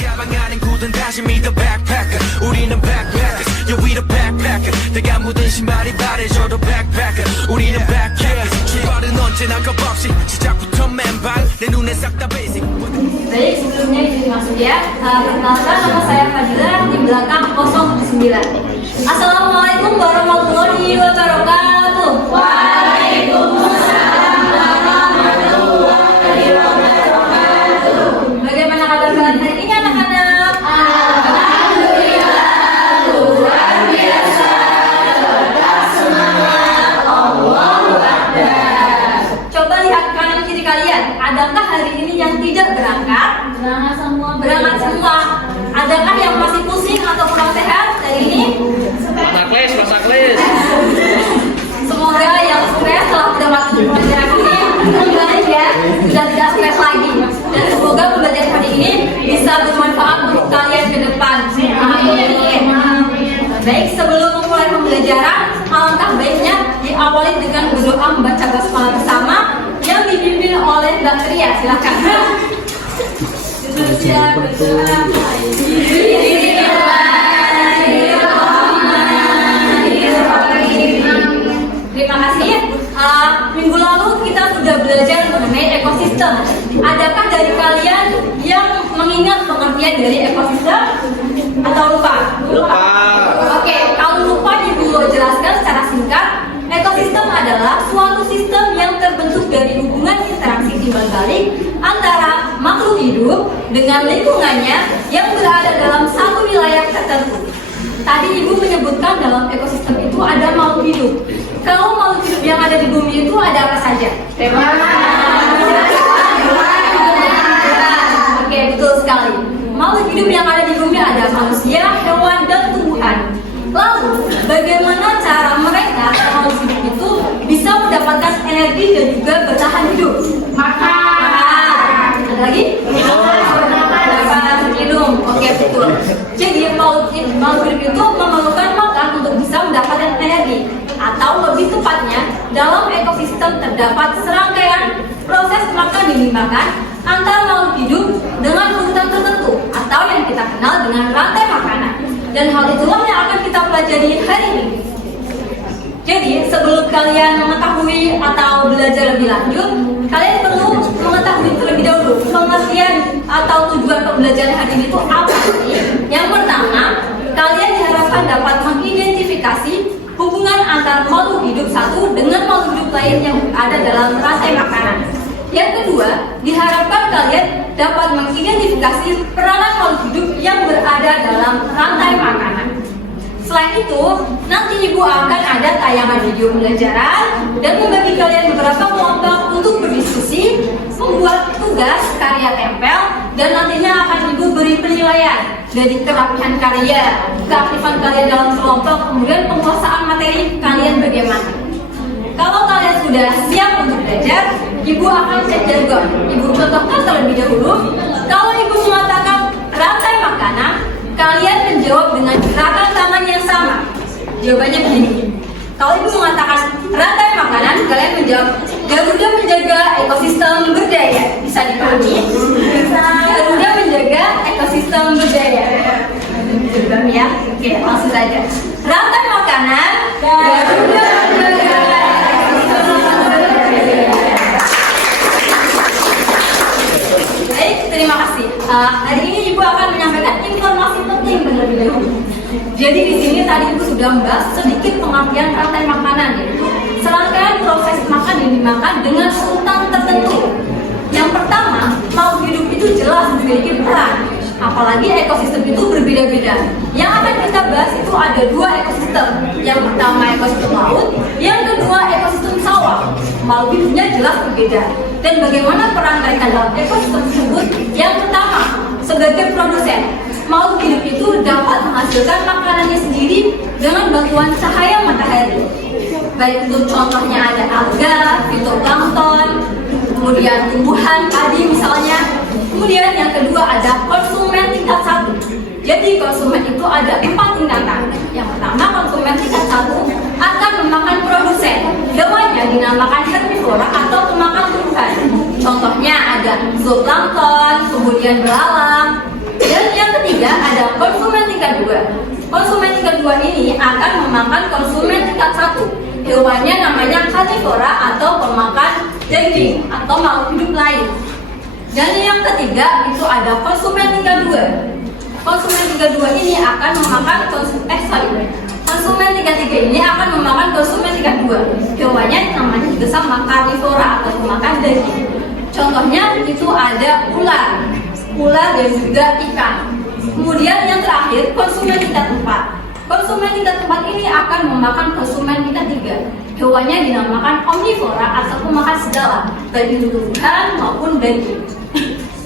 가방 안엔 굳은 다짐이 the backpacker 우리는 backpackers yeah we the backpacker 내가 묻은 신발이 바래져도 backpacker 우리는 backpackers 출발은 언제나 겁없이 시작부터 맨발 내 눈에 싹 다 basic. Baik, sebelumnya izin masuk ya. Perkenalkan nama saya Fadila, di belakang 09. Assalamualaikum warahmatullahi wabarakatuh. Waalaikumsalam warahmatullahi wabarakatuh. Bagaimana kabar kalian hari ini anak-anak? Alhamdulillah, luar biasa. Tetap semangat, Allahu Akbar. Coba lihat kanan kiri kalian. Adakah hari ini yang tidak berangkat? Berangkat semua. Berangkat semua. Adakah yang masih pusing atau kurang sehat hari ini? Masaklis. Semoga yang stres setelah mendapat pelajaran ini kembali ya, sudah tidak stres lagi. Dan semoga pembelajaran hari ini bisa bermanfaat untuk kalian ke depan. Amin. Baik, sebelum memulai pembelajaran, alangkah baiknya diawali dengan berdoa membaca basmalah bersama yang dipimpin oleh Mbak Tria. Silakan. Terima kasih. Minggu lalu kita sudah belajar mengenai ekosistem. Adakah dari kalian yang mengingat pengertian dari ekosistem atau lupa? Lupa. Oke, kalau lupa Ibu jelaskan secara singkat. Ekosistem adalah suatu sistem yang terbentuk dari hubungan interaksi timbal balik antara makhluk hidup dengan lingkungannya yang berada dalam satu wilayah tertentu. Tadi Ibu menyebutkan dalam ekosistem itu ada makhluk hidup. Kalau makhluk hidup yang ada di bumi itu ada apa saja? Oke, betul sekali. Makhluk hidup yang ada di bumi ada manusia, hewan, dan tumbuhan. Lalu, bagaimana cara mereka makhluk hidup itu bisa mendapatkan energi dan juga bertahan hidup? Makan. Ada lagi? Minum. Oke, betul. Jadi makhluk hidup itu memerlukan makan untuk bisa mendapatkan energi. Atau lebih tepatnya, dalam ekosistem terdapat serangkaian proses makan dan dimakan antara makhluk hidup dengan urutan tertentu atau yang kita kenal dengan rantai makanan. Dan hal itulah yang akan kita pelajari hari ini. Jadi, sebelum kalian mengetahui atau belajar lebih lanjut, kalian perlu mengetahui terlebih dahulu pengertian atau tujuan pembelajaran hari ini itu apa sih? Yang pertama, kalian diharapkan dapat mengidentifikasi hubungan antara makhluk hidup satu dengan makhluk hidup lain yang ada dalam rantai makanan. Yang kedua, diharapkan kalian dapat mengidentifikasi peranan makhluk hidup yang berada dalam rantai makanan. Selain itu, nanti Ibu akan ada tayangan video pembelajaran dan membagi kalian beberapa kelompok untuk berdiskusi, membuat tugas karya tempel, dan nantinya akan Ibu beri penilaian dari kerapihan karya, keaktifan kalian dalam kelompok, kemudian penguasaan materi kalian bagaimana. Kalau kalian sudah siap untuk belajar, Ibu akan cek jargon. Ibu contohkan terlebih dahulu. Kalau Ibu mengatakan rantai makanan, kalian menjawab dengan gerakan tangan yang sama. Jawabannya begini. Kalau Ibu mengatakan rantai makanan, kalian menjawab Garuda menjaga ekosistem berdaya. Bisa dipahami? Garuda menjaga ekosistem berdaya. Dipahami ya? Oke, langsung saja. Rantai makanan, Garuda menjaga. Terima kasih. Hari ini Ibu akan menyampaikan informasi penting terlebih dahulu. Jadi di sini tadi Ibu sudah membahas sedikit pengertian rantai makanan, yaitu serangkaian proses makan yang dimakan dengan urutan tertentu. Yang pertama, makhluk hidup itu jelas memiliki peran. Apalagi ekosistem itu berbeda-beda. Yang akan kita bahas itu ada dua ekosistem. Yang pertama ekosistem laut, yang kedua ekosistem sawah. Makhluk hidupnya jelas berbeda. Dan bagaimana peran mereka dalam ekosistem tersebut? Yang pertama, sebagai produsen, makhluk hidup itu dapat menghasilkan makanannya sendiri dengan bantuan cahaya matahari. Baik itu contohnya ada alga, fitoplankton, kemudian tumbuhan padi misalnya. Kemudian yang kedua ada konsumen tingkat 1. Jadi konsumen itu ada 4 tingkatan. Yang pertama, konsumen tingkat 1 akan memakan produsen. Hewannya dinamakan herbivora atau pemakan tumbuhan. Contohnya ada zooplankton, kemudian belalang, ketiga ada konsumen tingkat 2. Konsumen tingkat 2 ini akan memakan konsumen tingkat 1. Hewannya namanya karnivora atau pemakan daging atau makhluk hidup lain. Dan yang ketiga itu ada konsumen tingkat 2. Konsumen tingkat 2 ini akan memakan konsumen tingkat 3 ini akan memakan konsumen tingkat 2. Hewannya namanya juga sama, karnivora atau pemakan daging. Contohnya itu ada ular dan juga ikan. Kemudian yang terakhir konsumen tingkat 4. Konsumen tingkat 4 ini akan memakan konsumen tingkat 3. Hewannya dinamakan omnivora atau pemakan segala, baik itu tumbuhan maupun daging.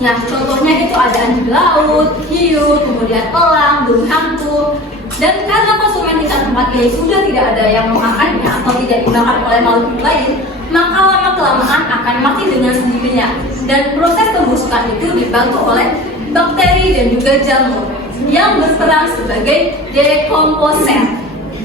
Nah, contohnya itu ada anjing laut, hiu, kemudian elang, burung hantu. Dan karena konsumen tingkat 4 ini sudah tidak ada yang memakannya atau tidak dimakan oleh makhluk lain, maka lama-kelamaan akan mati dengan sendirinya. Dan proses pembusukan itu dibantu oleh bakteri dan juga jamur yang berperan sebagai dekomposer.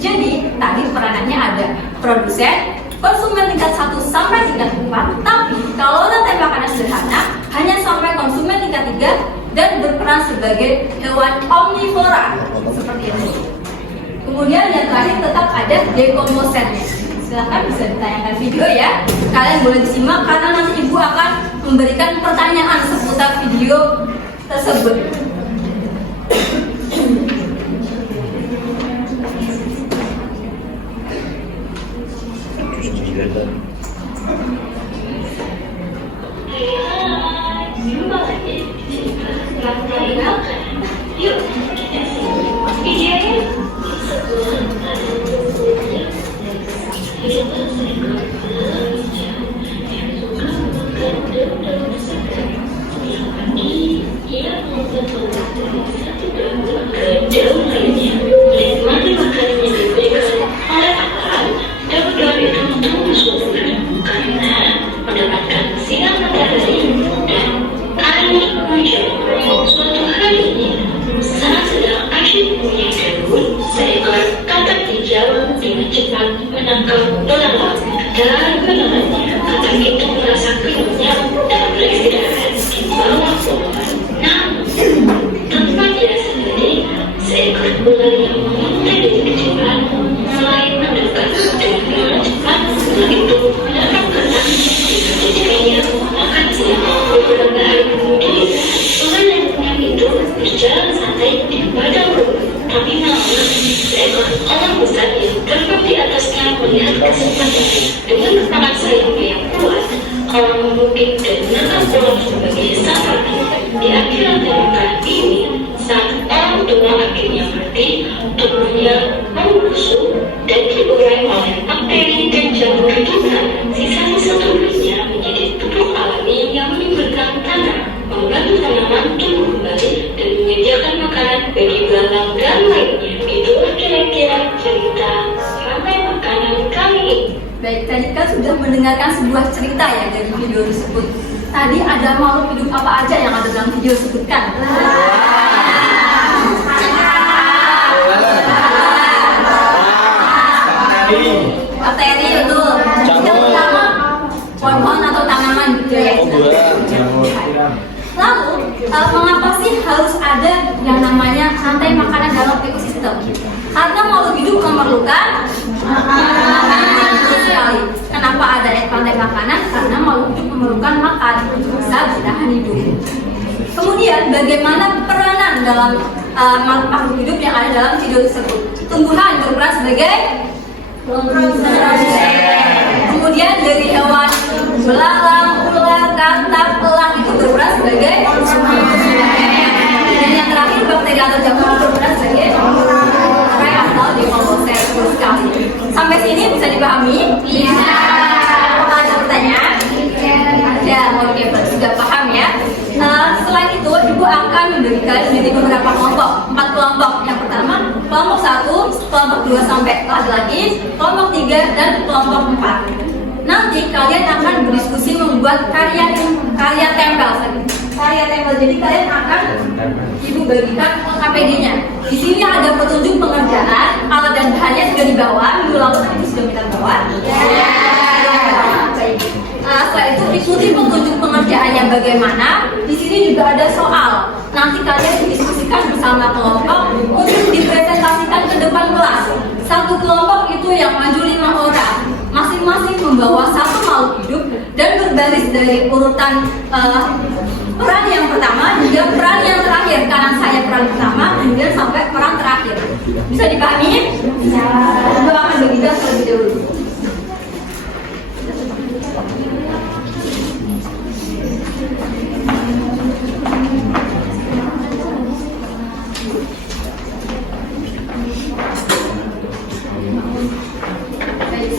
Jadi, tadi peranannya ada produsen, konsumen tingkat 1 sampai tingkat 4, tapi kalau rantai makanan sederhana hanya sampai konsumen tingkat 3 dan berperan sebagai hewan omnivora seperti ini. Kemudian yang terakhir tetap ada dekomposernya. Silahkan bisa ditayangkan video ya. Kalian boleh disimak karena nanti ibu akan memberikan pertanyaan seputar video tersebut. Baik, tadi kan sudah mendengarkan sebuah cerita ya dari video tersebut. Tadi ada makhluk hidup apa aja yang ada dalam video sebutkan? Bakteri itu. Yang pertama pohon atau tanaman gitu ya. Lalu mengapa sih harus ada yang namanya rantai makanan dalam ekosistem? Karena makhluk hidup memerlukan makanan sekali. Kenapa ada rantai makanan? Karena makhluk hidup memerlukan makan untuk bisa bertahan hidup. Kemudian bagaimana peranan dalam makhluk hidup yang ada dalam video tersebut? Tumbuhan berperan sebagai produsen. Kemudian dari hewan belalang, ular, katak, elang itu berperan sebagai dan yang terakhir bakteri atau jamur berperan sebagai atau dekomposer sekali. Sampai sini bisa dipahami? Bisa. Apakah ada pertanyaan? Ada. Oke, sudah paham ya. Selain itu, ibu akan memberikan menjadi beberapa kelompok, 4 kelompok. Yang pertama, kelompok 1, kelompok 2 sampai laki-laki, kelompok 3 dan kelompok 4. Nanti kalian akan berdiskusi membuat karya tempel. Jadi kalian akan ibu bagikan KPD-nya. Di sini ada petunjuk pengerjaan, alat dan bahannya sudah dibawa. Minggu lalu nanti sudah kita bawa. Setelah itu ikuti petunjuk pengerjaannya bagaimana. Di sini juga ada soal. Nanti kalian didiskusikan bersama yang maju 5 orang, masing-masing membawa satu makhluk hidup dan berbaris dari urutan peran yang pertama hingga peran yang terakhir. Kanan saya peran pertama, kemudian sampai peran terakhir. Bisa dipahami? Ya. Kita akan berbicara terlebih dahulu.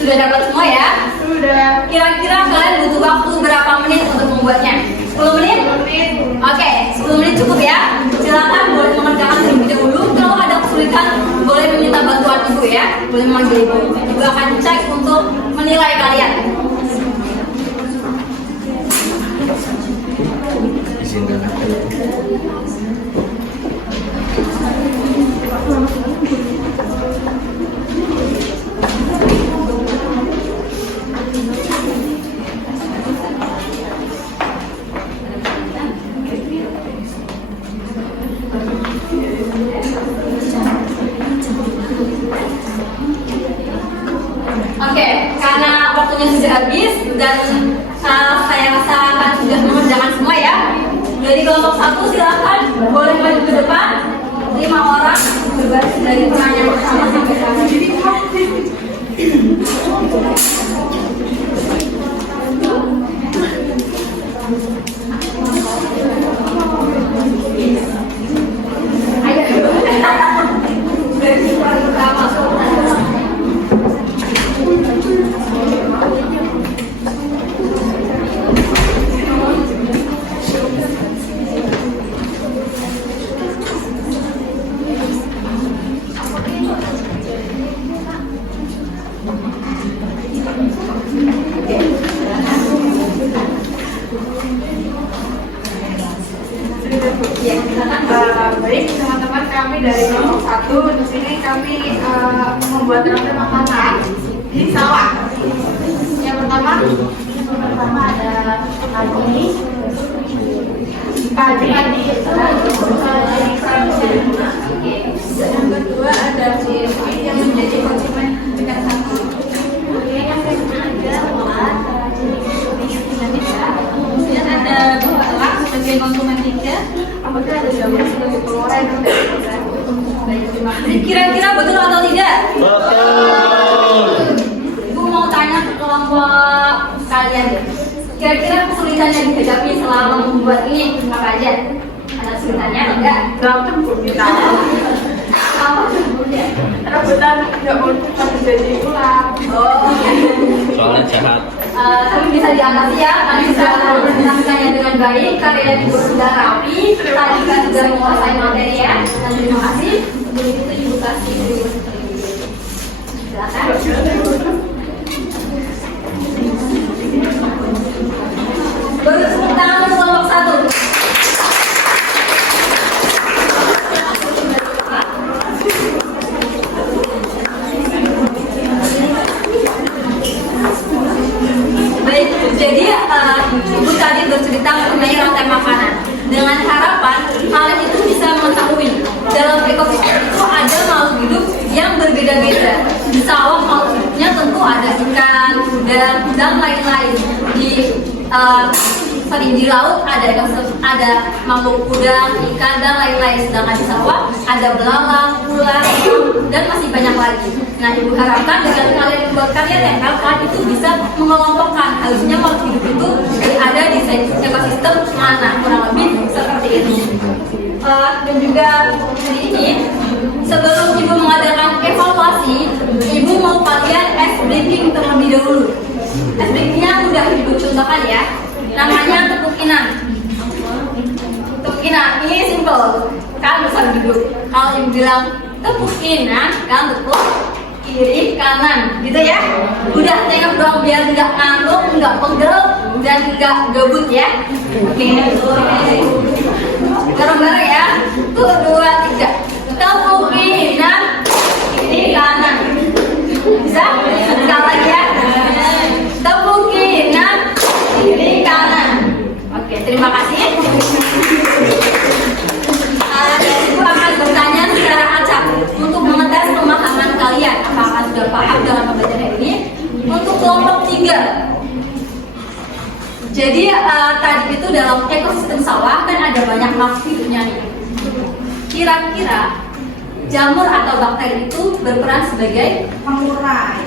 Sudah dapat semua ya? Sudah. Kira-kira kalian butuh waktu berapa menit untuk membuatnya? 10 menit? 10 menit. Oke, 10 menit cukup ya. Silakan boleh mengerjakan terlebih dahulu. Kalau ada kesulitan, boleh meminta bantuan ibu ya. Boleh memanggil ibu. Ibu akan cek untuk menilai kalian. Oke, karena waktunya sudah habis dan saya rasa akan sudah mengerjakan semua ya. Dari kelompok 1 silakan boleh maju ke depan. 5 orang berbaris dari peran yang pertama sampai terakhir. Dari peran pertama. Baik teman-teman, kami dari kelompok 1 di sini kami membuat rantai makanan di sawah. Yang pertama ada padi. Yang kedua ada ciri yang menjadi konsumen tingkat 1. Yang kedua kemudian ada buah sebagai konsumen 3. Kemudian ada jamur sebagai pengeluaran. Kira-kira betul atau tidak? Betul. Ibu mau tanya ke kelompok kalian. Kira-kira kesulitan yang dihadapi selama membuat ini apa aja? Ada kesulitannya atau enggak? Gampang kita. Apa sebetulnya? Rebutan nggak mau terjadi ulang. Oh, Soalnya jahat. tapi bisa diatasi ya. Kalian bisa melakukannya dengan baik. Kalian juga sudah rapi. Tadi kan sudah menguasai materi ya. Dan terima kasih. Untuk itu ibu kasih silakan. Beri tepuk tangan untuk kelompok 1. Baik, jadi ibu tadi bercerita mengenai rantai makanan dengan harapan kalian itu bisa mengetahui dalam ekosistem itu ada makhluk hidup yang berbeda-beda. Di sawah makhluk hidupnya tentu ada ikan, udang, dan lain-lain. Di laut ada makhluk udang, ikan, dan lain-lain. Sedangkan di sawah ada belalang, ular, dan masih banyak lagi. Nah, ibu harapkan dengan kalian membuat karya tengkal, kalian itu bisa mengelompokkan harusnya makhluk hidup itu ada di ekosistem mana, kurang lebih seperti itu. Dan juga hari ini sebelum ibu mengadakan evaluasi, ibu mau kalian ice breaking terlebih dahulu. Ice breakingnya udah ibu contohkan ya. Namanya tepuk inang. Tepuk inang ini simple. Kalian bisa duduk. Kalau ibu bilang tepuk inang, kalian tepuk kiri kanan, gitu ya. Udah tengok dong biar nggak ngantuk, nggak pegel, dan nggak gabut ya. Oke. Bareng-bareng ya. 1, 2, 3. Tepuk inang, kiri kanan. Bisa? Sekali lagi ya. Tepuk inang, kiri kanan. Oke, terima kasih. Ibu akan bertanya secara acak untuk mengetes pemahaman kalian. Apakah sudah paham dengan tinggal. Jadi tadi itu dalam ekosistem sawah kan ada banyak makhluk hidupnya nih. Kira-kira jamur atau bakteri itu berperan sebagai pengurai.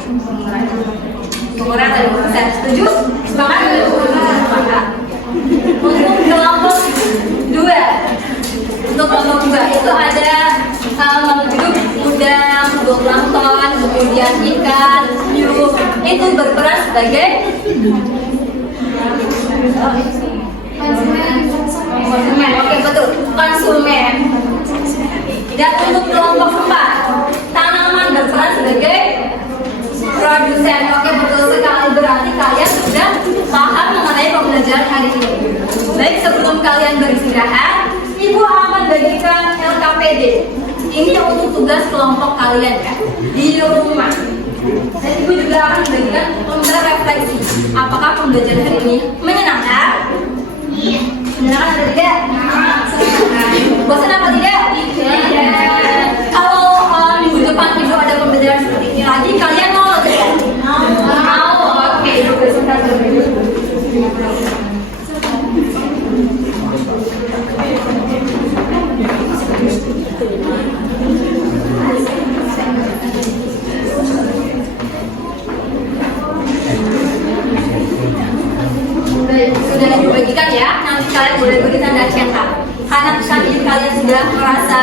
Pengurai tadi saya setuju? Sepakat? Sepakat. Untuk kelompok 2, untuk kelompok 2 itu ada makhluk hidup udang, zooplankton, kemudian ikan, hiu, itu berperan sebagai konsumen. Oke, betul, konsumen. Dan untuk kelompok 4, tanaman berperan sebagai produsen. Oke, betul sekali, berarti kalian sudah paham mengenai pembelajaran hari ini. Baik, sebelum kalian beristirahat, Ibu akan bagikan LKPD. Ini untuk tugas kelompok kalian ya di rumah. Dan Ibu juga akan bagikan lembar refleksi. Apakah pembelajaran hari ini menyenangkan? Iya. Menyenangkan atau tidak? Bosan apa tidak? Tidak. Kalau minggu depan Ibu ada pembelajaran seperti ini lagi, kalian mau tidak? Mau. Oke, Ibu bersemangat dulu. Sudah dibagikan ya, nanti kalian boleh beri tanda cetak. Karena tadi kalian sudah merasa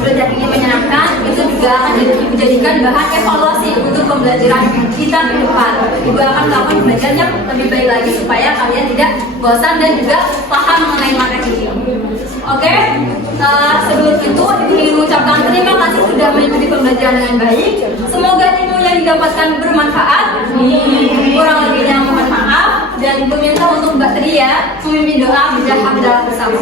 belajar ini menyenangkan, itu juga akan dijadikan bahan evaluasi untuk pembelajaran kita ke depan. Juga akan melakukan pembelajaran yang lebih baik lagi supaya kalian tidak bosan dan juga paham mengenai materi ini. Oke, sebelum itu Ibu ingin mengucapkan terima kasih sudah mengikuti pembelajaran dengan baik. Semoga ilmu yang didapatkan bermanfaat. Kurang lebihnya mohon maaf. Dan Ibu minta untuk Mbak Tria memimpin doa berjamaah bersama.